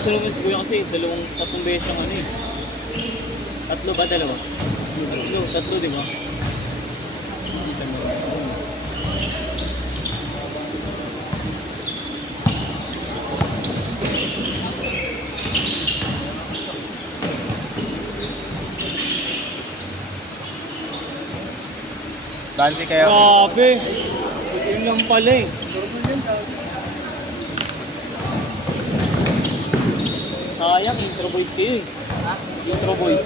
Gusto naman si Kuya kasi tatlong beses siyang ano eh. Tatlo ba? Dalawa? Tatlo di ba? Isang mo. Bante kayo. Grabe! Yun lang pala eh. Sayang, intro boys kayo eh. Ha? Intro boys.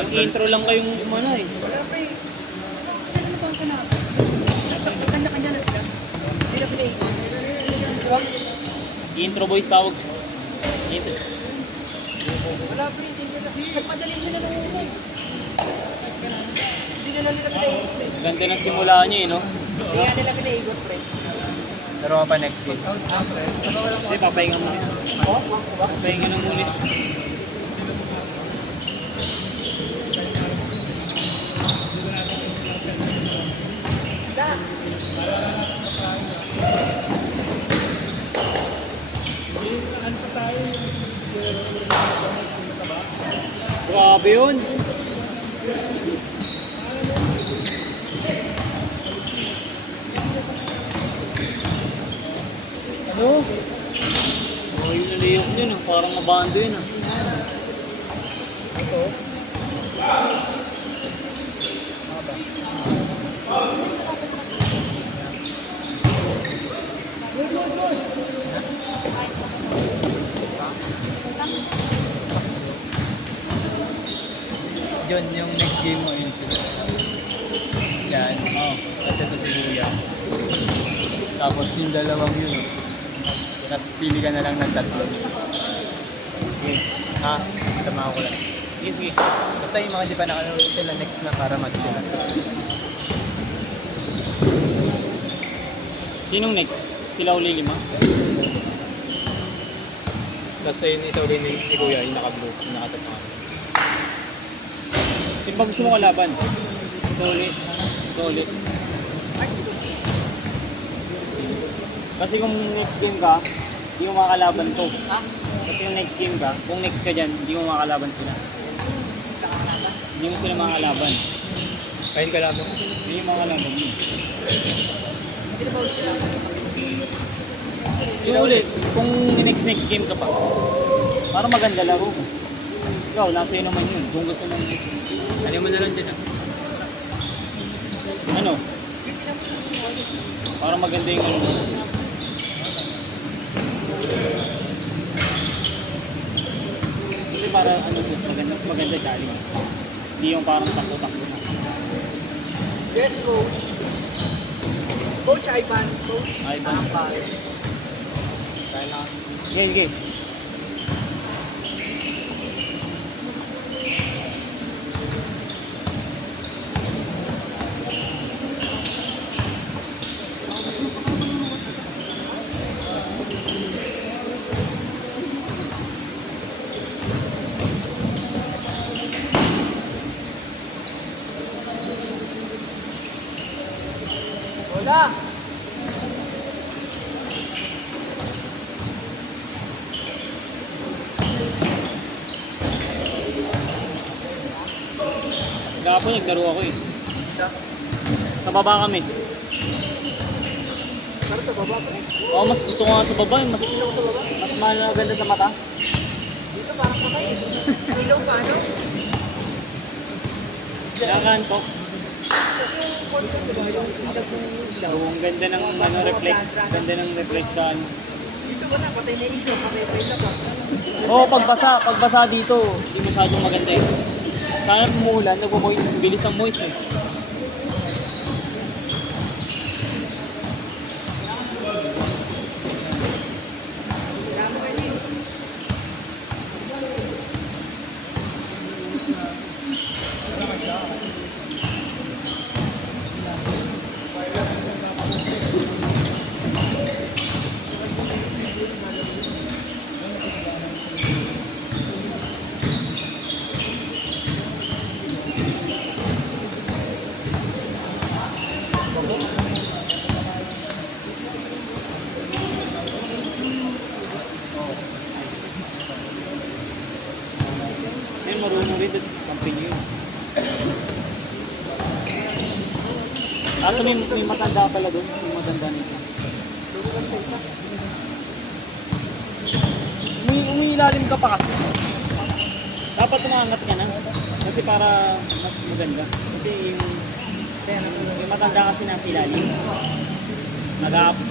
Pag-intro lang kayong umana eh. Wala pre. Ano na bang sana? Kanya-kanya na sila. Hindi na play. Diba? Intro boys tawag sa... Intro. Wala pre. Hindi nila. Nagmadali nila ng umo. Hindi na nila pinaigot pre. Ganda ng simula niya eh no? Hindi nga nila pinaigot pre. Pero pa next game. Hindi, papahinga muna. Papahinga na muna. Grabe yun. Ano? Oh, yun ang layok yun ah. Parang mabando yun ah. Ito. Yun, yung next game mo yun sila. Yan. Oh, kasi ito si Kuya. Tapos yung dalawang yun. Tapos pili ka na lang ng tatlo. Okay. Ha? Tama ko lang. Sige, sige. Basta yung mga hindi pa nakalaro sila next na para match sila. Sinong next? Sila uli lima? Tapos yun isa ulit ni Kuya, yung naka-blue, yung nakatatama. Sino ba gusto mo kalaban? Ito ulit. Ito ulit. Kasi kung next game ka, hindi mo makakalaban to. Ha? Kasi yung next game ka, kung next ka dyan, hindi mo makakalaban sila. Hindi mo sila makakalaban. Kain ka lang mo. Hindi mo makakalaban mo. Yung ulit, kung next game ka pa, para maganda laro mo. Ikaw, nasa iyo naman yun. Kung gusto mong... Ano mo na lang dyan ah. Ano? Para maganda yung ano mo. Kasi para ano, mas maganda challenge. Hindi yung parang takbo-takbo na. Yes, coach. Coach Ivan. Coach Ivan. Ampal. Kaya na. Sige, sige. Wala. Kahapon naglaro ako eh. Siya. Sa baba kami. Pero sa baba pre. Oo, mas gusto ko nga sa baba. Mas, Sino ko sa baba? mas maganda sa mata. Dito parang patay. Ilaw pa ano? Nakakantok. Kasi yung court ko diba? Yung silag ng ilaw. Oo, ang ganda ng ano, reflect. Ganda ng reflect sa ano. Dito ba na patay na ilaw? Patay pa yung labas. Oo, pagbasa dito, hindi masyadong maganda eh. Sana umuulan, nagpo-moist, bilis ng moist eh. Kaso may matanda pala doon. May matanda na isa. Doon kami sa isa. Umiilalim ka pa kasi. Dapat umangat ka na. Kasi para mas maganda. Kasi Kaya naman. yung matanda kasi nasa ilalim.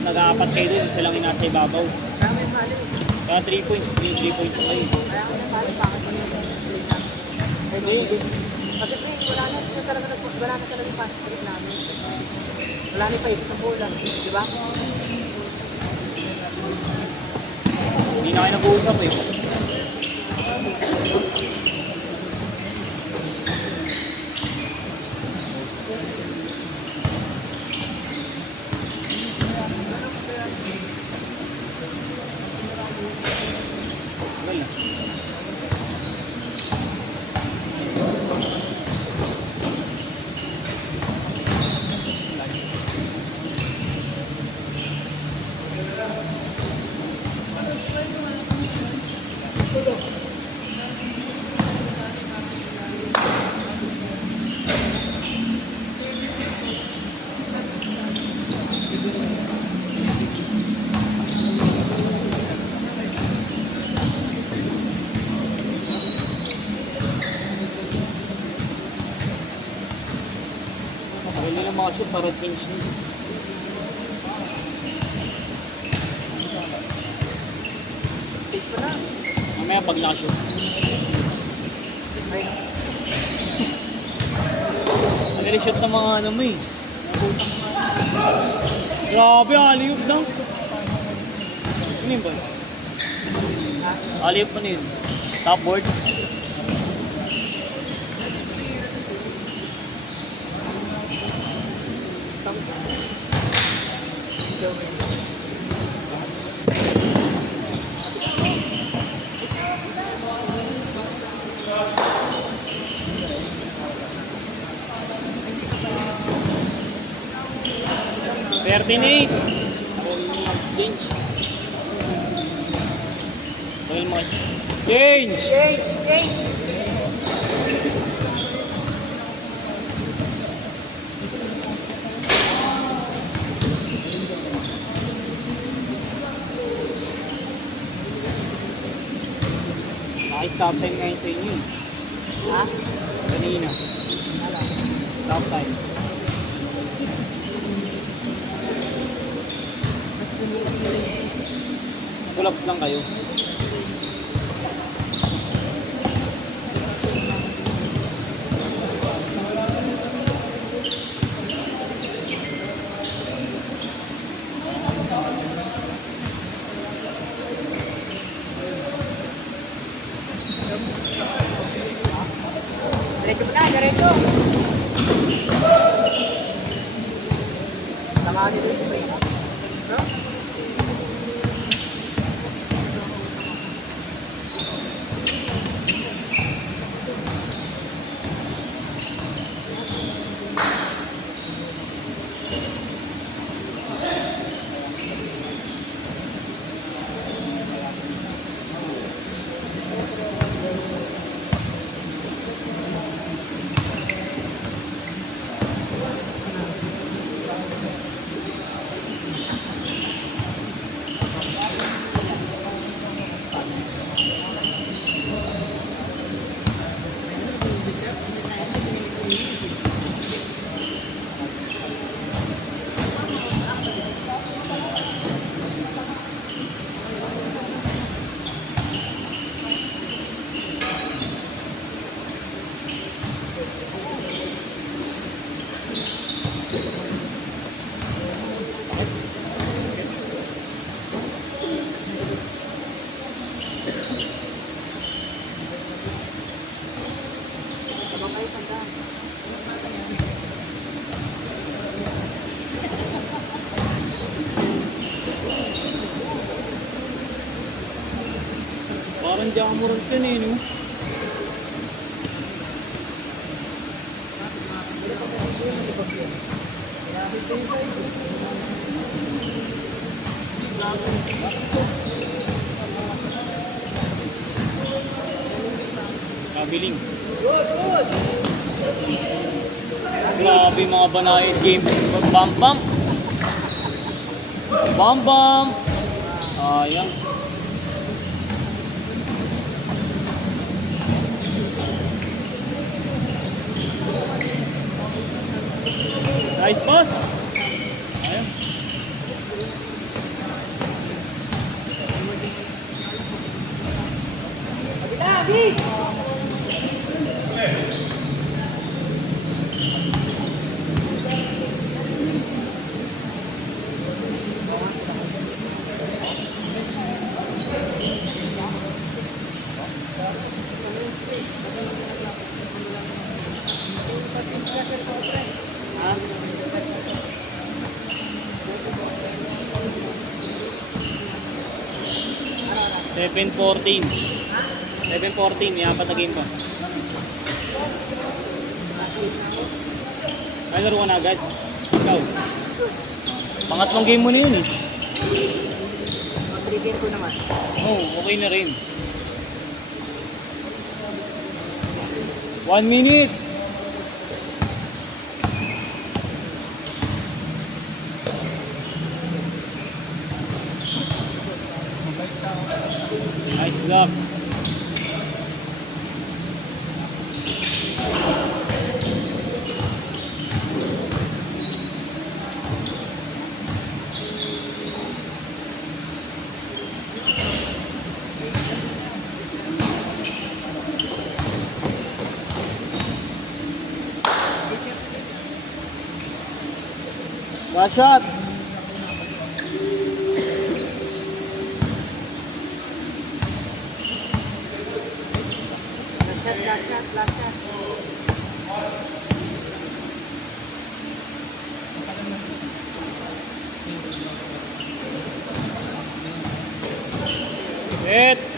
Nag-aapat kayo doon, isa lang yung nasa ibabaw. Kaya may palo. Kaya 3 points, 3 points na kayo. Kaya ako na palo, bakit pa yung play namin? Ay, Hindi. Kasi wala na talaga yung pasok ulit namin. Wala na yung paikot ng bola. Di ba? Hindi na kayo nag-uusap eh. Wala. Kaya nila mga shoot para change nila. Take pa na. Mamaya pag na-shoot. Ay, Ang shoot ng mga ano mo eh. Grabe, alley-oop daw. Ano yun ba? Alley-oop ano yun? Top board? $38. Change. Well, mo. Change! Change! Naka-stop time ngayon sa inyo eh. Ha? Kanina. Ano? Stop time. Collapse lang kayo. Diretso pa na, diretso! Tama ka dito yung no? Tabang kayo sanda. Parang di ako murag ka na eh, no? Kabiling. Grabe mga banayad game. Bam bam. Bam bam. Ayan. Nice pass. Ayan. Kabila, bis! 7-14. 7-14, may apat na game pa. Ay, laro ka na agad. Ikaw. Pangatlong game mo na yun eh. Trigger ko naman. Oo, okay na rin. 1 minute. Nice block. Last shot. Last shot. Set.